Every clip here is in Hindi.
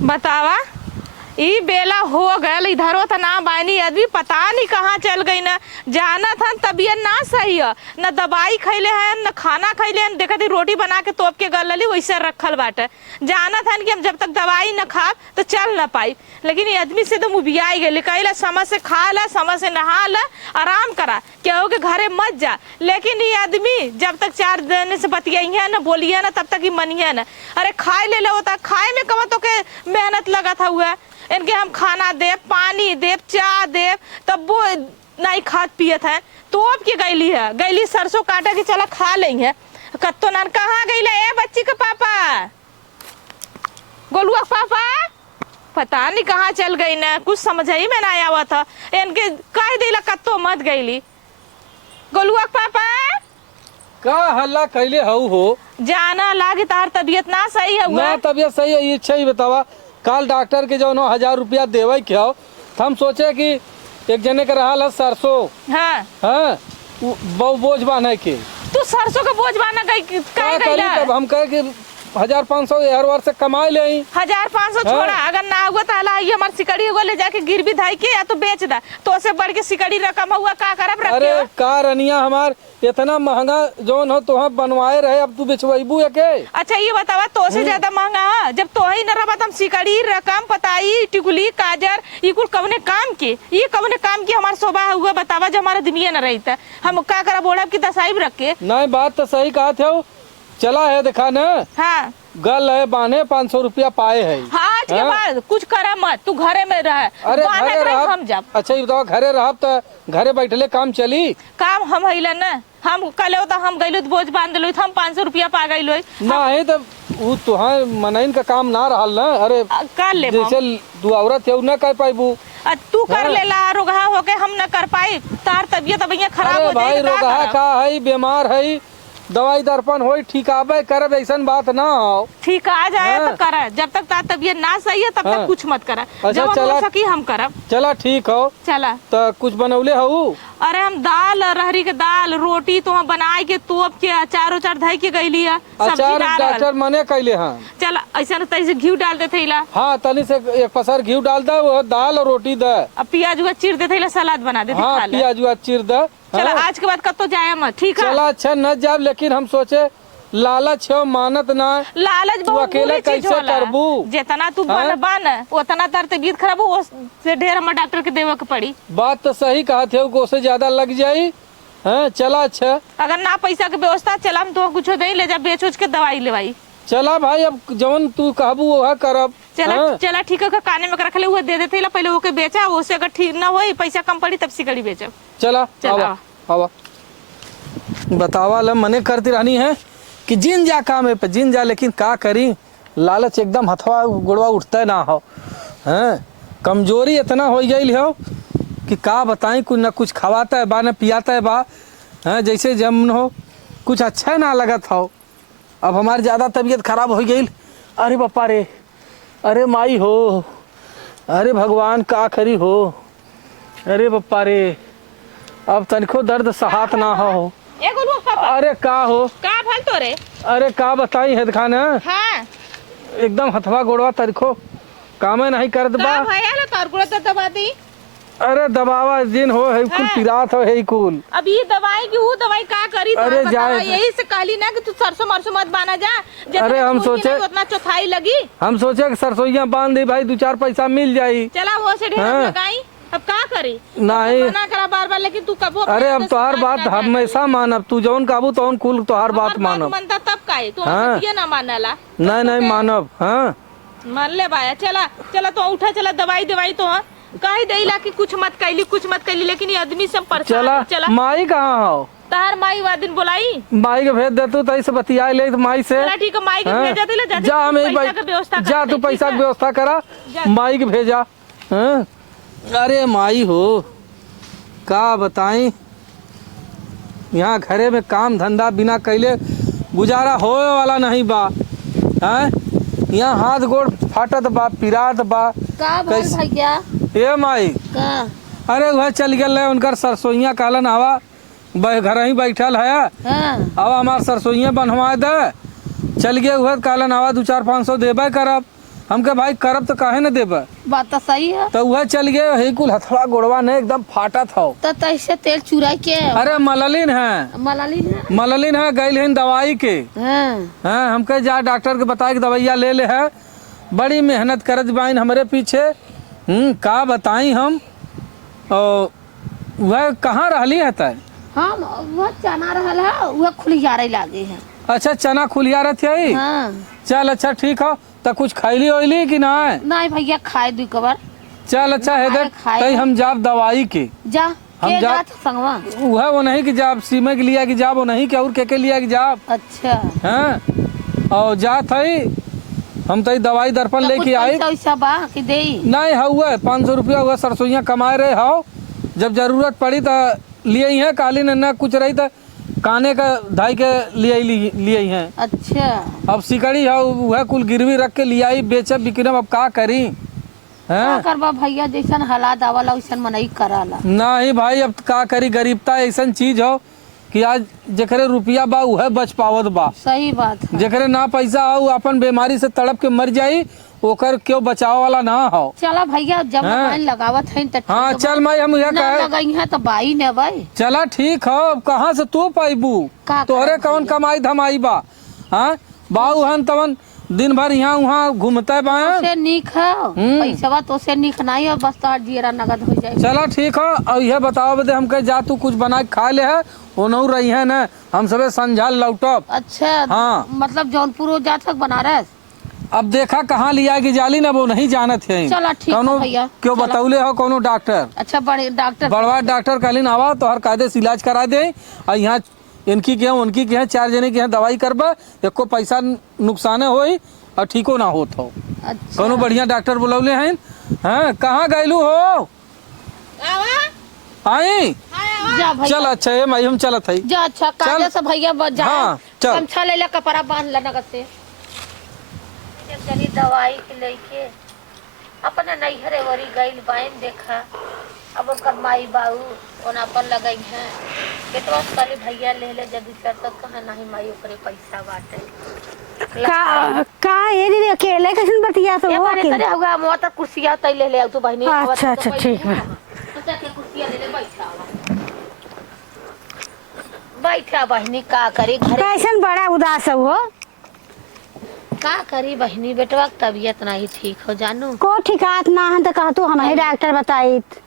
बतावा ई बेला हो गल इधरो तो ना बानी आदमी पता नहीं कहाँ चल गई ना। जाना था तबीयत ना सही है, न दवाई खैले हैं न खाना खैले हैं। देखा थी रोटी बना के तोप के गल ली वैसे रखल बाटे। जाना था कि हम जब तक दवाई न खाब तो चल ना पाई, लेकिन ये आदमी से तो मुबिया गई। कहला समय से खा ला, समय से नहा ला, आराम करा, क्या हो के घरे मत जा। लेकिन ये आदमी जब तक 4 दिन से बतियाइए न बोलिए न तब तक ही मनिए न। अरे खाए ले लो होता, खाए में कमा तो के मेहनत लगा था हुआ। इनके हम खाना दे, पानी दे, चाय दे, तब वो नहीं खात पियत है। तो अब की गईली है, गईली सरसों काटा के चला खा लेंगे। कत्तो नान कहाँ गई ए बच्ची का पापा, गोलुआ पापा पता नहीं कहाँ चल गई ना, कुछ समझ ही में ना आया था। इनके कह दिला कत्तो मत गईली। गोलुआ पापा का हल्ला कैले हऊ हो? जाना लागे तार तबीयत ना सही है ना तबीयत सही है, अच्छा ही बतावा। काल डॉक्टर के जो 1000 रुपया देवे के हो, हम सोचे कि एक जने के रहा सरसों। हाँ हाँ बोझ बांधे के। तू सरसों का बोझ बांधा गई तब हम कहे कि 1500 हर वर्ष से कमाई ले। 1500 छोड़ा, अगर ना हुआ तो ये हमारी सिकड़ी हुआ ले जाके गिरवी धाई के या तो बेच दा, तो उससे बढ़ के सिकड़ी रकम हुआ का करब रख। अरे का रनिया हमार इतना महंगा जोन हो तो बनवाए रहे, अब तू बेचवाइबू के। अच्छा ये बतावा तो से ज्यादा महंगा है, जब तो ही न रहा हम सिकड़ी रकम पताई टिकुली काजर ये कुल कवने काम के, ये कवने काम की हमारा शोभा हुआ बतावा। जब हमारा दुनिया न रही था हम का करब ओढ़ब की दसाई रख के। नहीं बात तो सही कहा थे, चला है देखा न। हाँ गल है बाने 500 रुपया पाए है। हाँ आज के बाद कुछ करे मत, तू घरे में रह। अरे घरे रह हम जब अच्छा ये बताओ घरे रह तो घरे बैठले काम चली? काम हम हिला न, हम कल तो हम गइलो बोझ बांध लो, हम 500 रुपया पा गइलो नहीं तो वो तुहार मनइन का काम ना रहल ना। अरे कर ले जैसे तू औरत है ना कर पाइबू, तू कर लेला। रोगहा होके हम न कर पाई, तार तबियत अब खराब हो भाई रोगहा का है, बीमार है, दवाई दर्पण हो ठीक आबे करब, ऐसा बात ना हो। ठीक आ जाए तो कर, जब तक तार तबियत ना सही है तब तक कुछ मत कर। जब हो सकी हम करब। चला ठीक हो। चला तो कुछ बनौले हो? अरे हम दाल रहरी के दाल रोटी तो हम बनाए के तोप के अचार उचार धई के गईली है। अचार डॉक्टर मने कैले हैं। चल ऐसा तैसे घी डाल देते इला। हाँ तनी से एक पसर घी डाल दे, वो दाल और रोटी दे, अब प्याज हुआ चीर देते इला, सलाद बना देते। हाँ प्याज हुआ चीर दे। चला आज के बाद कब तो जाए मत, ठीक है? चला अच्छा न जाब, लेकिन हम सोचे लालच हो मानत ना। लालच तू अकेले कैसे करबू? जितना तू बन उतना तार तबीयत खराब हो, से ढेर हम डॉक्टर के देवे के पड़ी। बात तो सही कहा थे, उससे ज्यादा लग जाये। हाँ चला अच्छा, अगर ना पैसा के व्यवस्था चला हम तो कुछ नहीं ले जा, बेच उच के दवाई लेवाई। चला भाई अब जवन तू कहबू वो करब। चला चला ठीक है, काने में रख ले हुआ दे देते पहले ओके बेचा, उससे अगर ठीक ना हो पैसा कम पड़ी तब सिकड़ी बेचब। चला आवा बतावा ल मने करती रहनी है कि जिन जा काम है पे जिन जा, लेकिन का करी लालच एकदम हथवा गुड़वा उठता ना हो। हैं कमजोरी इतना हो गई हो कि का बताई, कुछ न कुछ खवाता है बा न पियाता है बा। हैं जैसे जमन हो कुछ अच्छा ना लगत हो। अब हमारी ज़्यादा तबीयत खराब हो गई। अरे बापा रे, अरे माई हो, अरे भगवान का करी हो। अरे बापा रे, अब तनिको दर्द सहात ना हो। अरे का हो का भल तो रे? अरे का बताई है खाना। हाँ एकदम हथवा गोड़वा तनिको कामे नहीं कर दबा। दबा दी। अरे दबावा दिन हो है कुल पिरात हो है कुल। अब ये दवाई की वो दवाई का करी? अरे जाए यही से कहली ना कि तू सरसों मरसों मत बाना जा। अरे हम सोचे उतना चौथाई लगी, हम सोचे सरसोइया बांध दे भाई, 2-4 पैसा मिल जाये। चला वो से ढेर लगाई, अब का करी? नहीं मना करा बार बार, लेकिन तू कबो। अरे अब तोहार बात हमेशा मानब, तू जौन काबू तौन कुल तोहार बात मानब। मनता तब काहे तू ये ना मानला? नहीं मानब। हाँ मान ले बाया। चला चला तो उठा, चला दवाई दवाई तो कही देला कि कुछ मत कैली, लेकिन ये आदमी से परेशान। चला माई कहाँ हो? तार माई वा दिन बोलाई, माई के भेज दे तू तई से बतिया ले माई से। ठीक है माई के भेजा दे, जा हमें जा तू पैसा की व्यवस्था करा, माई के भेजा। अरे माई हो का बताई, यहाँ घरे में काम धंधा बिना कैले गुजारा होए वाला नहीं बा। हैं यहाँ हाथ गोड़ फाटत बा, पिरात बा। का भैया ए माई का? अरे वह चल गए उनकर सरसोइया कालन हवा घर ही बैठल है। अब हमार सरसोइया बनवा दे, चल गए हुए कालन हवा 2-4-500 देबे करब। हमके भाई करब तो काहे न देब। बात तो सही है। तो वह चल गए हे कुल हथवा गोड़वा ने एकदम फाटा था। तो तैसे तेल चुराई के अरे मललिन है, मललिन है, गई है दवाई के। हाँ हमके जा डॉक्टर के बताए कि दवाइया ले ले है, बड़ी मेहनत करत बाइन हमारे पीछे। का बताई हम। और वह कहाँ रहली है तय? हम वह चना रहल है, वह खुलियारे लागे है। अच्छा चना खुलिया रही है। हाँ। चल अच्छा ठीक हो। तो कुछ खैली ओइली कि ना? नहीं भैया खाए दू कबर। चल अच्छा है दे तई हम जाब दवाई के। जा हम के जा जात संगवा। वह वो नहीं कि जाब सीमे के लिया कि जाब, वो नहीं कि और के लिया कि जाब। अच्छा हैं और जात है हम तई दवाई दर्पण लेके आए। पैसा बा कि देई? नहीं हुआ 500 रुपया हुआ सरसोईया कमाए रहे हो, जब जरूरत पड़ी तो लिए ही है। काली न कुछ रही तो काने का धाई के लिए ही हैं। अच्छा अब सिकड़ी है वह कुल गिरवी रख के लिया ही बेचब बिकरब। अब का करी हैं? करबा भैया जैसन हालात आवाला वैसन मनई कराला। नहीं भाई अब का करी, गरीबता ऐसा चीज हो कि आज जेकरे रुपया बा वह बच पावत बा। सही बात है। जेकरे ना पैसा हो अपन बीमारी से तड़प के मर जाई, ओकर क्यों बचाव वाला ना हो। चला भैया जब हाँ। लगावत है तो हाँ चल मैं हम यह कहे लगाई है तो बाई ने भाई। चला ठीक हो। अब कहाँ से तू पाइबू? का तोहरे करब कौन कमाई धमाई बा? हाँ बाऊ हन तवन दिन भर यहाँ वहाँ घूमते बा। से निक है पैसा तो से निक नहीं है, बस तार जीरा नगद हो जाए। चला ठीक हो। अब यह बताओ बदे हमके जा तू कुछ बना के खा ले है ओनहु रही है न, हम सबे संझाल लौटब। अच्छा हाँ। मतलब जौनपुर हो जात बनारस। अब देखा कहाँ लिया की जाली ना वो नहीं जानत है। चला ठीक है कौनो भैया। क्यों चला। बतौले हो कोनो डॉक्टर? अच्छा बड़े डॉक्टर बड़वा डॉक्टर कहलिन आवा तो हर कायदे से इलाज करा दे। और यहाँ इनकी के उनकी के 4 जने के दवाई करबा, एको पैसा नुकसाने होई और ठीको ना होत हो। अच्छा कोनो बढ़िया डॉक्टर बुलौले हैं। हाँ कहाँ गैलू हो? आई जा भैया चल अच्छा है मैं हम चलत है। जा। अच्छा काले से भैया जा। हाँ, चल। गमछा ले ले कपड़ा बांध ले नगद से। चली दवाई के लेके अपने नैहरे वरी गइल बाइन देखा। अब उनकर माई बाबू ओना पर लगई है केतवा साली भैया ले ले जदी सर तक कहा नहीं माई ओकरे पैसा बाटे। का ये नहीं अकेले कैसे बतिया तो ये हो माने के करे होगा मोटर कुर्सिया तई ले ले तू बहनी। अच्छा अच्छा ठीक है। तो के कुर्सिया ले ले बैठा बैठा बहनी का करी घरे कैसन बड़ा उदास हो? का करी बहनी बेटवा के तबीयत नहीं ठीक हो जानू। को ठिकात ना हन तो कहतू हम ही डॉक्टर बताइत।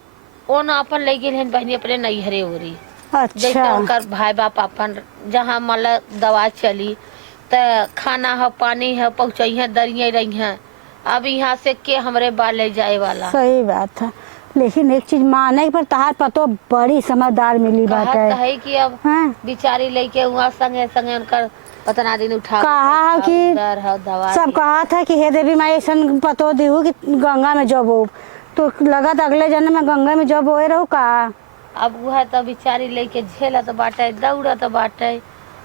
ओ ना अपन ले गेल हन बहनी अपने नैहरे ओरी। जैसे अच्छा उनकर भाई बाप अपन जहाँ मतलब दवा चली तो खाना है पानी है पहुँचाई है दरिया रही है। अब यहाँ से के हमरे बाल ले जाए वाला। सही बात है, लेकिन एक चीज माने पर तहार पतो बड़ी समझदार मिली बात कहत है। है कि अब हाँ? बिचारी लेके वहाँ संगे संगे उनकर पतना दिन उठा कहा है कि दवा सब कहा था कि हे देवी माई ऐसा पतो दिहू कि गंगा में जब हो तो लगत अगले जन्म में गंगा में जब होए रहू का। अब वह तो बिचारी लेके झेलत बाटे दौड़त बाटे।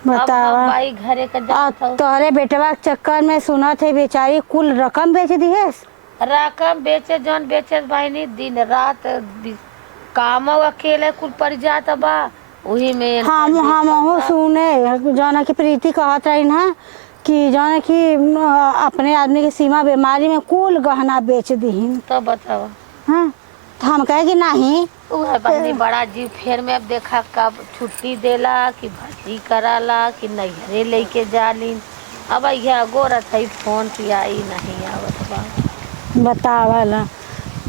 बतावा। भाई घरे का जात हो। तोहरे बेटवा के चक्कर में सुना थे बेचारी कुल रकम बेच दी है। रकम बेचे जौन बेचे बहनी दिन रात काम अकेले कुल पड़ जात बा वही में। हम सुने जौन की प्रीति कहत रही ना कि जौन की अपने आदमी के सीमा बीमारी में कुल गहना बेच दीहिन। तो बतावा। हाँ तो हम कहे कि नहीं। वह बहनी बड़ा जीव फेर में अब देखा कब छुट्टी देला कि भर्ती कराला कि नैहरे लेके जालिन। अब यह गोरत है फोन पे आई नहीं आवत बा। बतावल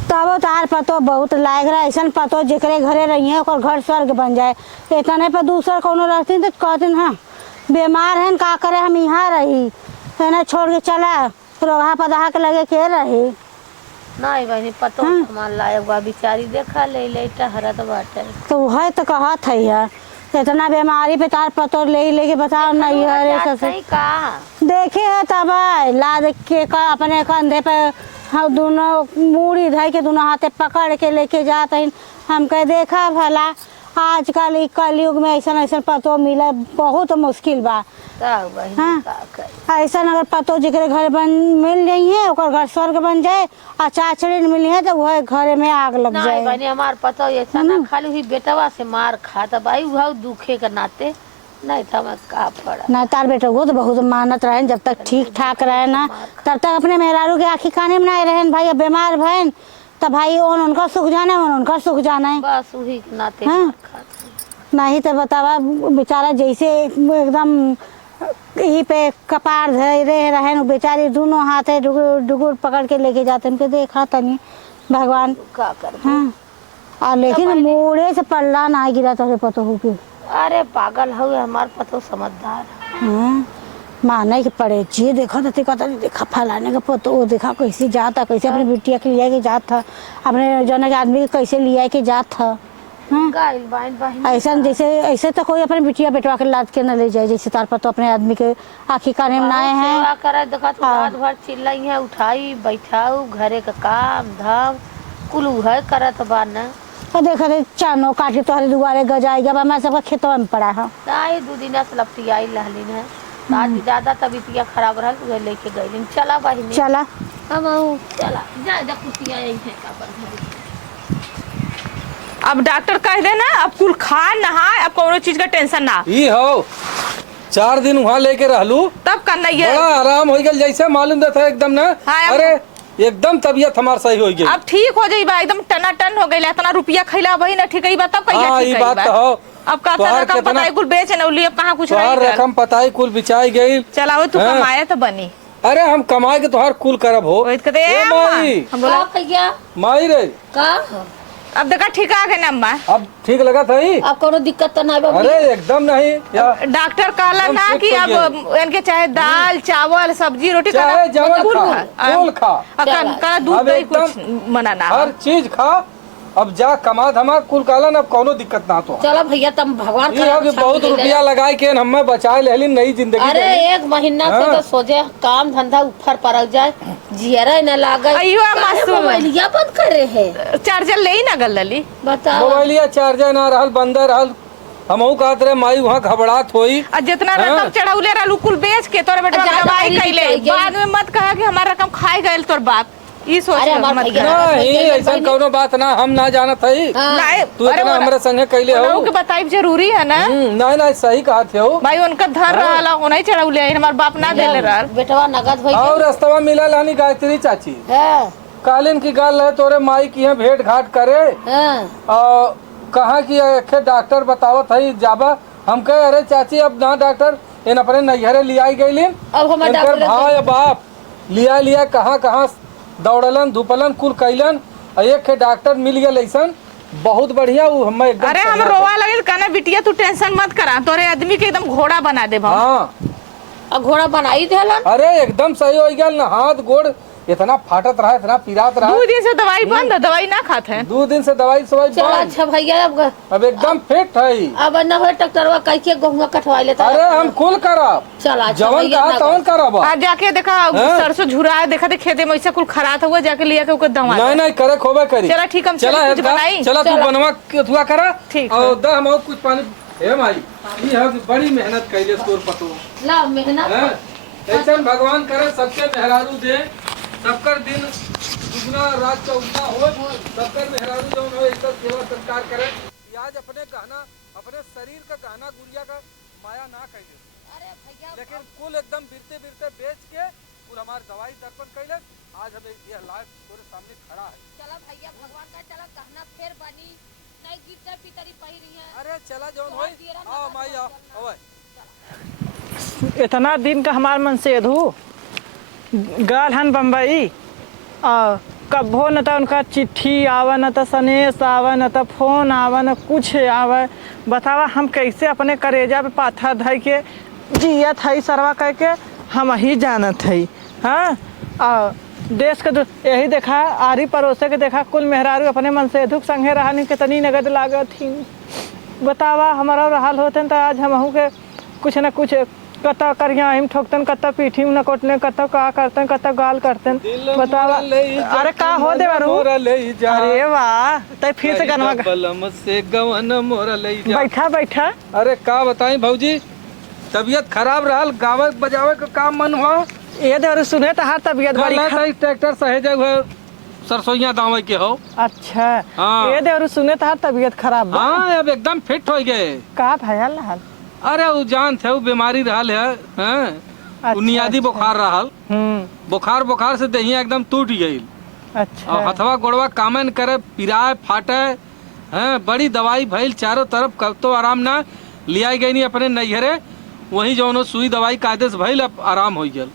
तब तार पतो बहुत लायक रहा ऐसा पतो जेकरे घरे रही है और घर स्वर्ग बन जाए। इतने पर दूसरा कोनो रहती तो कहते हाँ बीमार है का करे हम यहाँ रही है छोड़ के चला रोहा पदहा के लगे के रही। नहीं बहनी पतो हमार लायक बा बिचारी देखा ले ले टहरत बाटे। तो वह तो कहत है यार इतना बीमारी पे तार पतो ले लेके बताओ नहीं है सही का देखे है तब लाद के अपने कंधे पे हम दोनों मूड़ी धर के दोनों हाथे पकड़ के लेके जाते हैं। हम कह देखा भला आजकल कलयुग में ऐसा ऐसा पतो मिला बहुत मुश्किल बा। हाँ? ऐसा अगर पतो जिकरे घर बन मिल जाई है और घर स्वर्ग बन जाए और चाचड़ी मिली है तो वह घर में आग लग जाए। हमार पतो ऐसा ना खाली हुई बेटवा से मार खाता भाई वह दुखे के नाते नहीं तो हमें का पड़ा। ना तार बेटा वो तो बहुत मेहनत रहे जब तक ठीक ठाक रहे ना तब तक अपने मेहरारू के आँखी काने में ना रहे भाई। अब बीमार भैन तब भाई उनका सुख जाना है उनका सुख जाना है। बस वही के नाते हाँ। मार खाते। नहीं तो बतावा बेचारा जैसे एकदम यहीं पे कपार धरे रहे बेचारी दोनों हाथे डुगुर डुगुर पकड़ के लेके जाते उनके देखा तनी भगवान का कर। हाँ। और लेकिन मोड़े से पल्ला ना गिरा तो पतो हो के अरे पागल हो हमारे पतो समझदार। हाँ माने के पड़े जी देखा तो देखा फलाने का पतो वो देखा कैसे जाता कैसे अपने बिटिया के लिया के जात था अपने जन के आदमी के कैसे लिया के जात था। हाँ। गाइल बाइन बाइन ऐसा जैसे ऐसे तो कोई अपने बिटिया बेटवा के लाद के न ले जाए जैसे तार पर तो अपने आदमी के आखिर काने में नाए हैं। सेवा करे देखा तो रात भर चिल्लाई है उठाई बैठाऊ घरे का काम धाम कुल है करत बा न। तो देखा थे चानो काटे तुम्हारे दुआरे गजाएगा मैं सबका खेतवा में पड़ा है। आई 2 दिन से लपटी आई लहलिन है आज भी ज्यादा तबीयत खराब रहा तो लेके गई। चला बहिनी चला हम चला ज्यादा कुटिया आई है का अब डॉक्टर कह दे ना अब कुल खा नहा अब कोनो चीज का टेंशन ना ई हो 4 दिन वहाँ लेके रहलू तब करना ये बड़ा आराम हो गया जैसे मालूम देता है एकदम ना। हाँ, अरे एकदम तबीयत हमार सही हो गई। अब ठीक हो जाइबा एकदम टनाटन हो गई इतना रुपया खैला वही ना ठीक है तब कहिया हाँ ठीक ये है बात तो हो। अब का तोहार रकम कितना- पता कुल बेच न उलिए कहां कुछ तोहार नहीं रकम पताई कुल बिचाई गई। चलाओ तू हाँ। कमाए तो बनी अरे हम कमाए के तोहार कुल करब हो। वही कहते ए माई हम बोला भैया माई रे का अब देखा ठीक आ गए ना अम्मा अब ठीक लगा था ही। अब कोनो दिक्कत तो नहीं बाबू। अरे एकदम नहीं या डॉक्टर कहला ना एकदम कि ठीक हो अब इनके चाहे दाल चावल सब्जी रोटी चाहे जवन कुल खा, कुल खा। का दूध अब दही एकदम कुछ मना ना हर चीज खा। अब जा कमा धमा कुल काला ना कोनो दिक्कत ना तो। चलो भैया तुम भगवान ये हो कि बहुत रुपया लगाए के हमें बचाए लेली नई जिंदगी अरे देली। 1 महीना से हाँ। तो सोचे काम धंधा ऊपर पड़ जाए जियरा न लागे। अइयो मासूम। मोबाइलिया बंद करे है चार्जर ले ही ना गल लली बताओ। मोबाइलिया चार्जर ना रहल बंदर रहल हमहू कहत रहे माई वहाँ घबराहट होई। और जितना हाँ। रकम चढ़ौले रहलू कुल बेच के तोरे बेटा ज्यादा दवाई खरीद कैले चाहिए। बाद में मत कहा कि हमारा रकम खाए गए तोर बाप ई सोच अरे के हमार मत भैया कहा। नहीं ऐसा कोनो बात ना हम ना जानत हई। हाँ। नहीं तू अरे इतना वो- हमरे संगे कैले उनहु हो। के बताई जरूरी है ना नहीं नहीं सही कहत हो। भाई उनका धर रहला उन्हीं चढ़ौले है हमार बाप ना देले रहल बेटवा नगद हो और रास्तवा मिलल हनी गायत्री चाची है। कालीन की गाल है तोरे माई की है भेंट घाट करे हाँ। और कहा कि एक डॉक्टर बतावत है जाबा हम कहे अरे चाची अब ना डॉक्टर इन अपने नैहरे लियाई गई अब हमारे इनकर डॉक्टर भाई बाप लिया कहाँ कहाँ दौड़लन धुपलन कुल कैलन और एक के डॉक्टर मिल गए ऐसन बहुत बढ़िया वो हमें एकदम अरे हम सहमत रोवा लगे कहना बिटिया तू टेंशन मत करा तोरे आदमी के एकदम घोड़ा बना दे है। हाँ अब घोड़ा बनाई देलन। अरे एकदम सही हो गया ना हाथ गोड़ इतना फाटत रहा इतना पिरात रहा 2 दिन से दवाई बंद है दवाई ना खाते हैं 2 दिन से दवाई सवाई चलो बंद। अच्छा भैया अब एकदम फिट है। अब न हो डॉक्टरवा कह के गहुआ कटवा लेता। अरे हम कुल करब चला अच्छा जवन भैया कहा तवन करब। आज जाके देखा हाँ। सरसों झुरा देखा थे खेते में ऐसा कुल खराब हुआ जाके लिया के ओकर दवा नहीं नहीं करे खोबे करी। चला ठीक हम चला कुछ बनाई चला तू बनवा केथुआ करा ठीक और द हम और कुछ पानी हे माई ई है कि बड़ी मेहनत कैले तोर पतो ला मेहनत हैं ऐसन भगवान करे सबके मेहरारू दे सबकर दिन दुगना रात चौगुना हो सबकर मेहरारू जौन हो एक सेवा सत्कार करे आज अपने गहना अपने शरीर का गहना गुड़िया का माया ना कैले अरे भैया लेकिन कुल एकदम बिरते बिरते बेच के और हमार दवाई दर्पण कैले आज हमें ये लाइफ तोरे सामने खड़ा है। चला भैया भगवान का चला कहना फिर बनी नहीं गिरते पितरी पहिरी है। अरे चला जौन होई आओ माई आओ ओए इतना दिन का हमार मन से अधू गल हन बम्बई कभो न तो उनका चिट्ठी आवा न तो सनेस आवा न तो फोन आवा न कुछ आवा। बतावा हम कैसे अपने करेजा पे पाथर धर के जियत है सरवा कह के हम ही जानत है। हाँ देश के यही देखा आरी पड़ोसे के देखा कुल मेहरारू अपने मन से धुक संगे रहा कितनी नगद लागत थी। बतावा हमारा हाल होते तो आज हम के कुछ न कुछ कत करिया हिम ठोकतन कत पीठी में न कोटने कत का करतन कत गाल करतन। बतावा अरे का हो दे बारू अरे वाह तय फिर से गनवा बलम से गवन मोरा ले जा। बैठा बैठा अरे का बताई भौजी तबीयत खराब रहल गावे बजावे का काम मन हुआ ये देवर सुने तो हर तबीयत बड़ी ट्रैक्टर सहेजे हुए सरसोईया दावे के हो। अच्छा हाँ। ये देवर सुने तो हर तबीयत खराब बा। हाँ अब एकदम फिट हो गए। का भयल हाल अरे वो जान थे वो बीमारी रहल है, हैं? अच्छा, बुनियादी अच्छा। बुखार रहल, बुखार से देहिया एकदम टूट गई। अच्छा और हथवा गोड़वा कामे न करे, पिराए फाटे हैं। बड़ी दवाई भइल चारों तरफ, कब तो आराम ना लिया गई नहीं अपने नैहरे, वही जो सुई दवाई कायदे से भइल, अब आराम हो गया।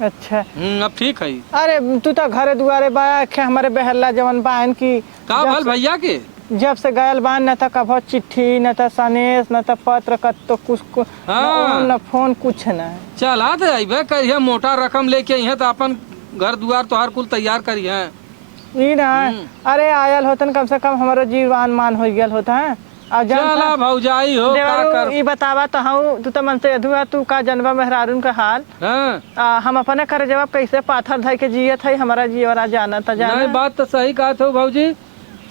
अच्छा। अब ठीक है। अरे तू तो घरे दुआरे बाया खे हमारे बहला जवन बाहन की का जब भल से- भैया के जब से गयल बान न था कभो चिट्ठी न था सनेस न था पत्र कत तो कुछ हाँ। न फोन कुछ न। चला तो अबे करिए, मोटा रकम लेके यहाँ तो अपन घर दुआर तोहार कुल तैयार करिए। ई ना अरे आयल होतन कम से कम हमारा जीवन मान हो गया होता है। और चला भौजाई हो का कर। ई बतावा तो हूँ तू तो मन से अधुआ तू का जनवा मेहरारून का हाल। हाँ। हम अपने करे जवाब कैसे पाथर धर के जियत है हमारा जीवरा जाना था नहीं जाना बात तो सही कहा थे भौजी।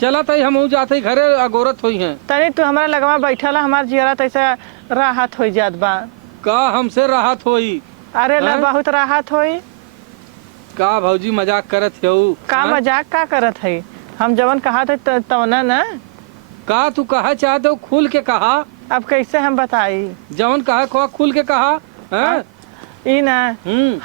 चला तई हम जाते घरे अगोरत हुई हैं। तनी तू हमारा लगवा बैठल हमार जियरा तैसे राहत हो जात बा। का हमसे राहत होई? अरे ला हैं? बहुत राहत होई। का भौजी मजाक करत हो? का मजाक का करत है? हम जवन कहा थे तवना ना। का तू कहा चाहते हो? खुल के कहा। अब कैसे हम बताई? जवन कहा को खुल के कहा। हैं? ई ना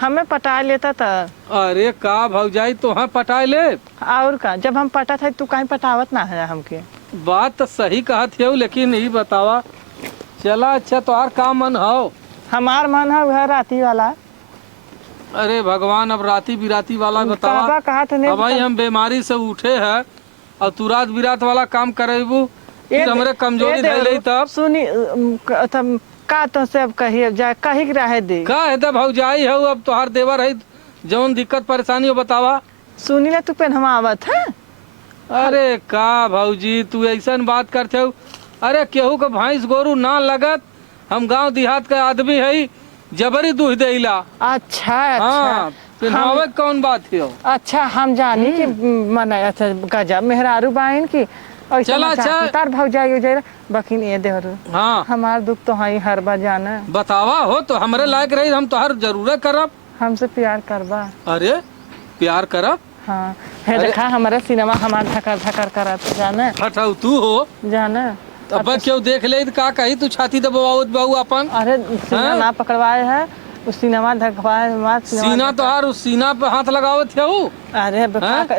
हमें पटा लेता था। अरे का भौजाई तो हाँ पटाए ले। और का जब हम पटा था तू कहीं पटावत ना है हमके। बात तो सही कहत हो, लेकिन यही बतावा। चला अच्छा तोहार का मन हो? हमार मन है वह राती वाला। अरे भगवान, अब राती बिराती वाला बतावा। काबा कहा था नहीं अब भाई हम बीमारी से उठे हैं और तू रात बिरात वाला काम करेबू, फिर हमरे कमजोरी धैले तब। सुनी तब का तो से अब कही जा कही रहे दे का है तब भौजाई हो, अब तोहार देवर है, जौन दिक्कत परेशानी हो बतावा। सुनी ले तू पेन हम आवत है। अरे का भौजी तू ऐसन बात करते हो? अरे केहू के भैंस गोरू ना लगत, हम गांव देहात का आदमी है, जबरी दूध देला। अच्छा हाँ, अच्छा फिर हवे कौन बात है? अच्छा हम जानी कि मना अच्छा गजब मेहरारू बाइन की चला, अच्छा। तार भौजाई हो जाए बकिन ये देवरू हाँ हमार दुख तो हाई हर बार जाना। बतावा हो तो हमरे लायक रही, हम तोहर जरूरत करब। हमसे प्यार करबा। अरे प्यार करब? हाँ है देखा हमारा सिनेमा हमार धकर धकर करा तो जाना हटाऊ तू हो जाना। अब क्यों देख ले तो का कही तू छाती दबावत बाबू अपन। अरे सीना ना पकड़वाए है उस सिनेमा धकवाए हमार सीना तोहार उस सीना पे हाथ लगावत है वो। अरे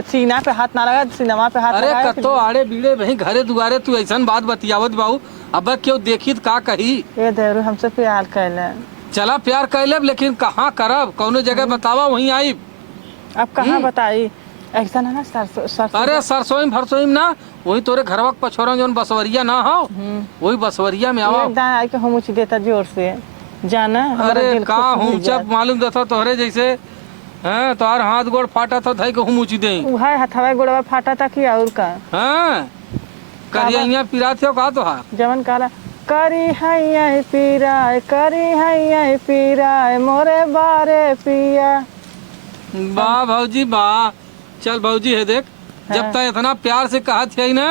सीना पे हाथ ना लगा सिनेमा पे हाथ अरे लगाए। कतो आड़े बीड़े वही घरे दुआरे तू ऐसा बात बतियावत बाबू, अब क्यों देखी तो का कही। ये देवरू हमसे प्यार कैले। चला प्यार कैलब, लेकिन कहाँ करब? कौनो जगह बतावा वहीं आई। अब कहाँ बताई? ऐसा ना सरसों अरे सरसोईम फरसोईम ना, वही तोरे घरवा के पछोरा जौन बसवरिया ना हो, वही बसवरिया में आवा। दाएं आई के हम उच देता जोर से जाना। हमारा अरे दिल का खुश हो हूँ जात। जब मालूम देता तोहरे जैसे हैं, तोहार हाथ गोड़ फाटा था धई के हम उची दे। उहा हथवा गोड़वा फाटा था कि और का हाँ करिया पिरात हो का तोहार? जवन काला करी हैया पीराय करी हैया पीराय मोरे बारे पिया। वाह भौजी वाह। चल भौजी है देख, जब तक इतना प्यार से कहत है ना,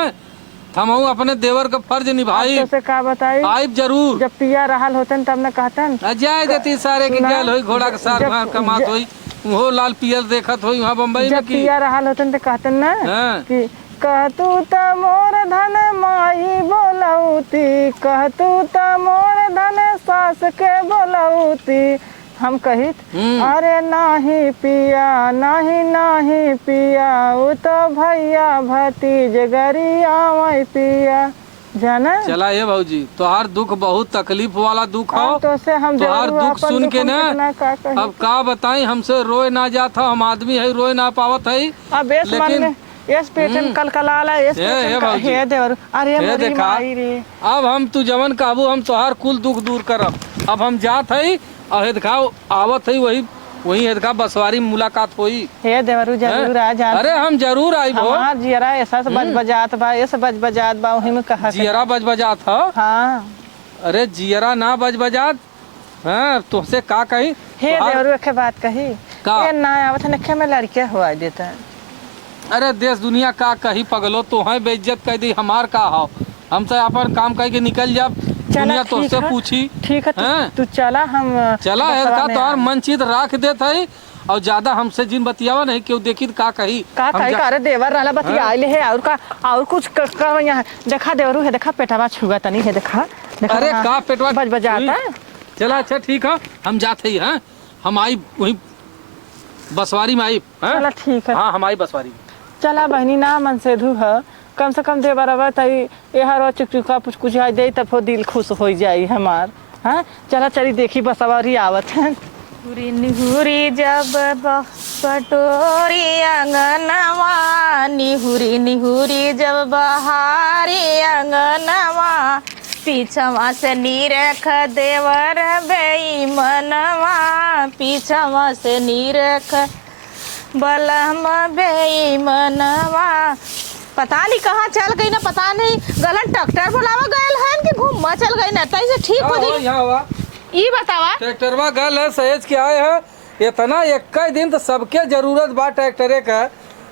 हम अपने देवर का फर्ज निभाई। तो से का बताई? आइब जरूर। जब पिया रहल होतन तब न कहतन जाए देती सारे की गैल होई, घोड़ा के सार वहाँ कमात होई, वो लाल पियल देखत होई वहाँ बम्बई में जब की। पिया रहल होतन तो कहतन ना हाँ। कि कहतू त मोर धन माई बोलौती कहतू त मोर धन सास के बोलौती। हम कहित अरे नाही पिया नाही नाही पिया उ तो भैया भतीज गरी आवै पिया जाना। चला ये भौजी, तोहार दुख बहुत तकलीफ वाला दुख हो। अब तो से हम तोहार जरूर दुख अपन सुन के दुख ना कितना का कही। अब का बताई, हमसे रोए ना जाता, हम आदमी है रोए ना पावत है। अब इस मन में इस पेटन कलकलाला इस हे पेटन का भौजी। हे देवर अरे हे मेरी देखा। माई रे। अब हम तू जवन काबू हम तोहार कुल दुख दूर करब। अब हम जात है और हेदखा आवत है, वही हेदखा बसवारी में मुलाकात होई। हे देवरू जरूर आ जा। अरे हम जरूर आइबो। हमार जियरा ऐसा से बज बजात बा ऐसे बज बजात बा वही में कहा जियरा बज बजात हो? हाँ अरे जियरा ना बज बजात। हाँ तुझसे का कही? हे देवरू एक बात कही का? ये ना आवत नखे में लड़के हुआ देता है। अरे देश दुनिया का कही पगलो, तो है बेइज्जत कह दी, हमार का हो? हम तो अपन काम कह के निकल जाब, दुनिया तुझसे पूछी। ठीक है तू चला हम चला है का तोहार मन चित राख देत है, और ज्यादा हमसे जिन बतियावा नहीं क्यों देखी का कही। का कही अरे देवर रहला बतिया आइले है और का और कुछ यहाँ देखा देवरू है देखा पेटावा छुआ तनी है देखा देखो अरे ना, का पेटवा बज बजाता है। चला अच्छा ठीक है, हम जाते ही हैं। हम आई वही बसवारी में आई हैं? चला ठीक है। हाँ हम आई बसवारी में। चला बहनी ना मन से धू है, कम से कम दे बराबर तई यहार चुकचुका कुछ कुछ आ दे तब दिल खुश हो जाई हमार। हाँ चला चली देखी बसवारी आवत है। निहुरी निहुरी जब पटोरी अंगनवा, निहुरी निहुरी जब बहारी अंगनवा, पीछवा से नीरख देवर बेईमनवा, पीछवा से नीरख बलम बेईमनवा। पता नहीं कहाँ चल गई ना, पता नहीं गलत डॉक्टर बुलावा गए हैं कि घूमवा चल गई ना, तई से ठीक हो जाई। यहाँ हुआ ई बतावा ट्रैक्टरवा गल है सहेज के आए हैं इतना एक दिन तो सबके जरूरत बा ट्रैक्टरे का।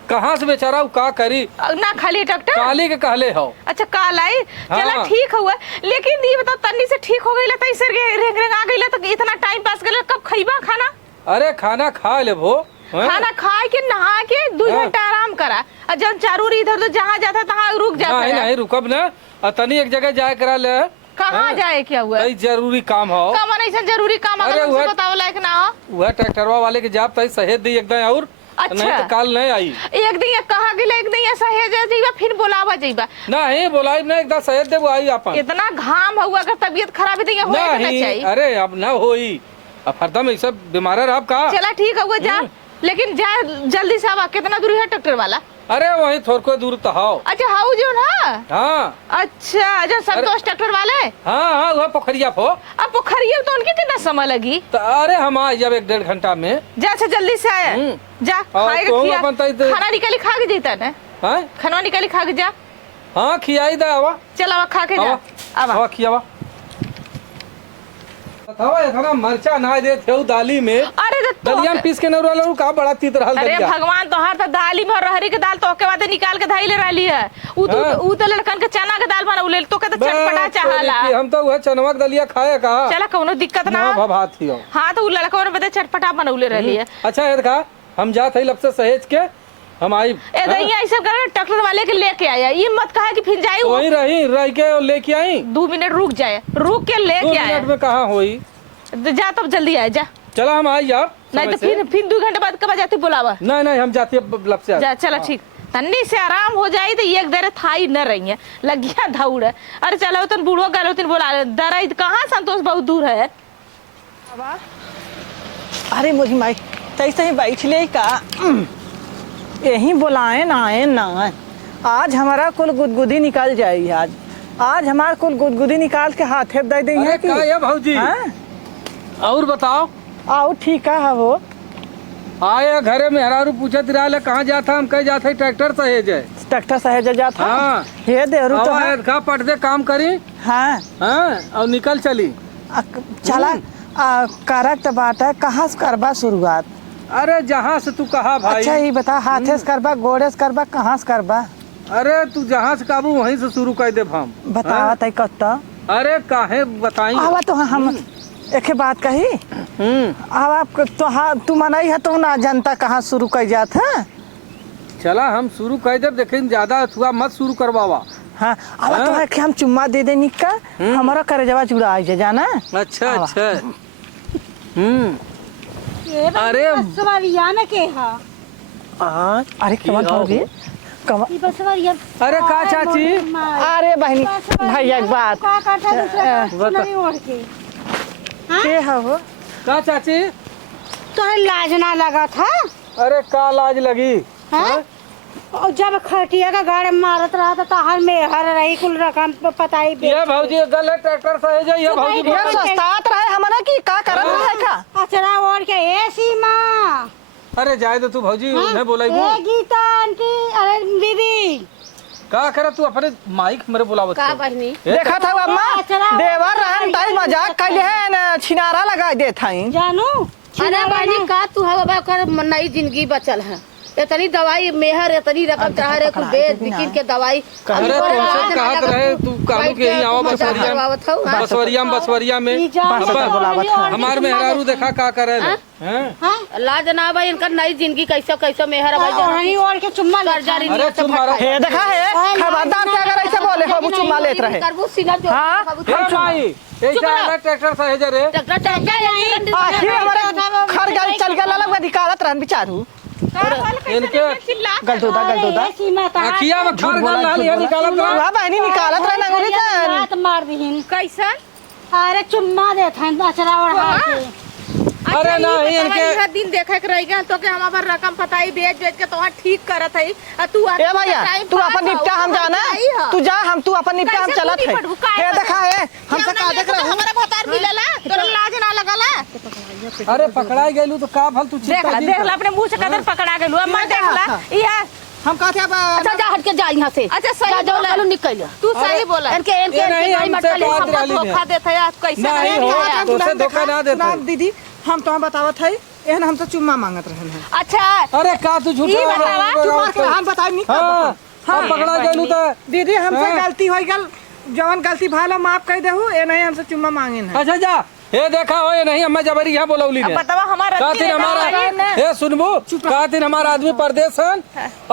कहाँ से बेचारा वो का करी ना खाली डॉक्टर काली के कहले हो। अच्छा काल आई चला हाँ। ठीक हुआ, लेकिन ये बताओ तन्नी से ठीक हो गई ला, सर रेंग रेंग आ गई ला, तो इतना टाइम पास कर कब खइबा खाना? अरे खाना खा ले भो हैं? खाना खा के नहा के 2 हाँ। घंटा आराम करा, और जब जरूरी इधर तो जहाँ जाता तहाँ रुक जाता नहीं है। नहीं रुकब ना, तनी एक जगह जाए करा ले। कहाँ हाँ। जाए क्या हुआ? तई जरूरी काम हो। कमन ऐसा जरूरी काम अरे अगर हमसे वह- बताओ लायक ना हो। वह ट्रैक्टरवा वाले के जाप तई सहेज दी एकदम और अच्छा। नहीं तो काल नहीं आई। एक दिन ये कहा गिला, एक दिन ऐसा है जाइबा, फिर बुलावा जाइबा। नहीं बोलाई नहीं एकदम सहेज दे वो आई अपन। इतना घाम हुआ, अगर तबीयत खराब है तो ये होए के ना नहीं चाहिए। अरे अब ना होई, अब हरदम ऐसा बीमार है आप का। चला ठीक हुआ जा, लेकिन जा जल्दी से आवा। कितना दूर है डॉक्टर वाला? अरे वही थोड़ को दूर तो हाओ। अच्छा हाउ जो ना। हाँ अच्छा जो संतोष डॉक्टर वाले, हाँ हाँ वह पोखरिया फो। अब पोखरिया तो उनके कितना समय लगी? तो अरे हम आ जब 1-1.5 घंटा में। जा अच्छा जल्दी से आया, जा और खाएगा तो खिया, अपन तो इधर- खाना निकाली खा के जेता ना, हाँ खाना निकाली खा के जा। हाँ खियाई दा आवा चल आवा खा के जा। आवा आवा आवा खियावा। बतावा इतना मरचा ना दे थे दाली में। अरे तो दलिया में पीस के नौरा लू का बड़ा तीत रहल अरे दलिया। भगवान तोहार तो दाली में रहरी के दाल तो के बाद निकाल के धइले रहली है। हाँ। उ तो लड़कन के चना के दाल बनौले तो के तो चटपटा बस, चाहला। हम तो वह चनवा के दलिया खाए का। चला कोनो दिक्कत ना। ना भात थी हो। हाँ तो उ लड़का ने बता चटपटा बनौले रहली है। अच्छा ये देखा हम जात है लब से सहेज के हम आई। ए दैया ऐसे कर डॉक्टर वाले के लेके आया, ये मत कहा कि फिर जाई वो वहीं रह के और लेके आई। 2 मिनट रुक जाए, रुक के 2 लेके आया। मिनट में कहाँ होई। तो जा तब जल्दी आए जा, चला हम आई यार। नहीं तो फिर 2 घंटे बाद कब जाती बुलावा। नहीं नहीं हम जाते लब से जा चला ठीक, तन्नी से आराम हो जाई तो एक देर थाई न रही है, लगिया दौड़ है। अरे चलो तुम बूढ़ो गलो तुम बोला दर्द कहाँ, संतोष बहुत दूर है। अरे मोरी माई तैसे ही बैठ ले का यही बुलाए ना आए ना। आज हमारा कुल गुदगुदी निकल जाई। आज हमारा कुल गुदगुदी निकाल के हाथे दे दी है अरे का ये भौजी। हाँ? और बताओ आओ ठीक है वो आए घरे में हरारू पूछत रहा कहाँ जाता, हम कहीं जाते ट्रैक्टर सहेज है। डॉक्टर साहब जाता हाँ। हे देहरू तो है। का पट दे काम करी। हाँ हाँ और निकल चली। चला करक तो बात है, कहाँ से करबा शुरुआत? अरे जहाँ से तू कहा भाई। अच्छा ये बता, हाथे से करबा गोड़े से करबा कहाँ से करबा? अरे तू जहाँ से काबू वहीं से शुरू कर दे हम। बतावा तई कत्ता। अरे काहे बताई। आवा तो हम एक बात कही। अब आप तो तू मनाई है तो ना जनता कहाँ शुरू कर जात है। चला हम शुरू कर दे, लेकिन ज्यादा अथुआ मत शुरू करवावा। हाँ अब तो है कि हम चुम्मा दे दे निका, हमारा करजवा जुड़ा आ जाना। अच्छा आवा। अच्छा। अरे बसवरिया न के हा हाँ अरे कमन हो गई कमन। ई बसवरिया अरे का चाची। अरे बहनी भैया एक बात का काटा दूसरा बता। नहीं ओढ़ के के है वो? का चाची। तो लाज ना लगा था। अरे का लाज लगी। हाँ? और जब खटिया का गाड़ी मारत रहा था तो हर में हर रही कुल रकम पताई ये भौजी गल है ट्रैक्टर सहेज है। ये भौजी भाई, ये सस्तात रहे हमारा की का करत है का? अचरा ओढ़ के ए सीमा अरे जाए दे तू भौजी नहीं बोलाई वो। ए गीता आंटी, अरे दीदी का करे तू अपने माइक मेरे बुलावत का है। बहनी देखा था अम्मा अचरा देवर रहन ताई मजाक कैले है ना, छिनारा लगा दे थाई। जानू अरे बहनी का तू हवा कर नई जिंदगी बचल है। इतनी दवाई मेहर इतनी रकम चाह रहे कुछ बेच बिकिन के दवाई अरे तुमसे कहत रहे तू कानू के ही आओ बसवरिया में हमार मेहरारू देखा का करे हैं लाज ना भाई इनका नई जिंदगी कैसे कैसे मेहर भाई ओढ़नी ओढ़ के चुम्मा ले कर्जा अरे तुम मारो हे देखा है खबरदार से अगर ऐसे बोले हो वो चुम्मा लेत रहे करबू सीना जो हाँ? हे भाई ऐसा अलग ट्रैक्टर सहेज रे ट्रैक्टर चल गया आखिर हमारे घर गाड़ी चल गया ललक निकालत रहन बिचारू इनके गलतोदा सीमा ता अखिया में खर गल रहल है निकालत रहा वाह बहनी निकालत रहे नंगुरी तन रात मार दीहिन कैसन अरे चुम्मा देत हैं अचरा ओढ़ा के अरे नहीं इनके इनके दिन देखे के रह गया तो के हम अपन रकम पताई बेच बेच के तोहार ठीक करत है आ तू ए भैया तू अपन निपटा हम जाना तू जा हम तू अपन निपटा हम चलत है हे देखा है हमसे का देख रहे हमारा भतार मिलेला तोरा लाज ना लगला अरे पकड़ाई गेलू तो का भल तू चिंता देखला अपने मुंह से कदर पकड़ा गेलू अब मैं देखला ये हम कहते अब अच्छा जा हट के जा यहाँ से अच्छा सही जाओ बोला। लालू निकल तू सही बोला इनके इनके नहीं, इनके हमसे मटका ले बात हम डाली नहीं। धोखा देत है कैसे नहीं हो तो से धोखा ना देते दीदी हम तो बतावत है एहन हमसे चुम्मा मांगत रहन है अच्छा अरे का तू झूठा ई बतावा, चुम्मा के हम बताई नहीं हाँ हम पकड़ा गेलू तो दीदी हमसे हाँ। गलती हो गल जवन गलती भालो माफ कर देहू ए नहीं हमसे चुम्मा मांगिन है अच्छा जा हे देखा हो ये नहीं हमें जबरी यहाँ बोलौली ने बतावा हमारा का दिन हमारा हे सुनबू का दिन हमारा आदमी परदेश हन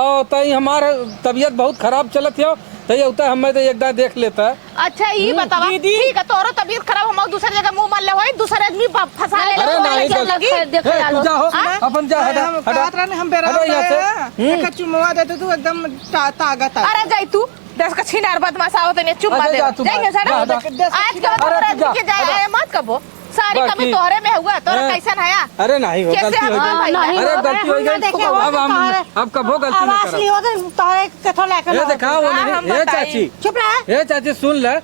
और तई हमार तबीयत बहुत खराब चलत हो तई उता हमें तो एक बार देख लेता है अच्छा ये बतावा ठीक है तोरो तबीयत खराब हम दूसरी जगह मुंह मार ले होई दूसरे आदमी फंसा ले अरे नहीं क्या तो लगी देख हे, लालो तू जा हो अपन जा हटा हम हटा कहत रहने हम बेरा हटो यहाँ से एक चुम्मा देते तू एकदम ताकत है अरे जाई तू दस का छीनार बदमाश आवत ने चुप अच्छा, दे जा तू जाएंगे सर जा, आज जा। के बाद अरे, तोरा तू जा, के जाए आए मत कबो सारी बाकी- कमी तोहरे में हुआ तोरा हैं? कैसन है अरे नहीं हो कैसे गलती हो हम- गई नहीं अरे हो, गलती हो गई देखे हो अब हम तो अब कबो गलती अब ना असली करब हो तो तोरे कथो लेके ये देखा वो हाँ, नहीं हम हे बताई। चाची चुप रह हे चाची सुन ले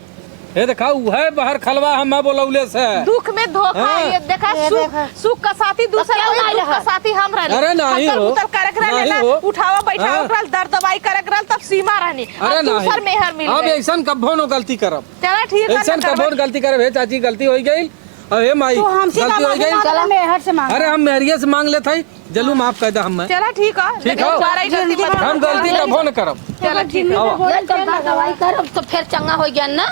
हे देखा है बाहर खलवा हम बोलौले से दुख में धोखा हाँ। ये देखा ये सुख देखा। सुख का साथी दूसरा क्या कोई उड़ाई दुख का रहा? साथी हम रहनी अरे नहीं हतर हो, उतर करक रहले नहीं ना हो। उठावा बैठावा हाँ। करल दर्द दवाई करक रहल तब सीमा रहनी अरे अब दूसर मेहर मिल अब गई ऐसन कब्बो नो गलती करब चला ठीक है ऐसन कब्बो गलती करब हे चाची गलती हो गई और हे माई तू हमसे गलती हो गई चला मेहर से मांग अरे हम मेहरिया से मांग लेते हैं जल्लू माफ कर दे हम चला ठीक है ठीक लेकिन है। दोबारा ही गलती मत हम गलती कब्बो न करब चला ठीक है दवाई कर तो फिर चंगा हो गया ना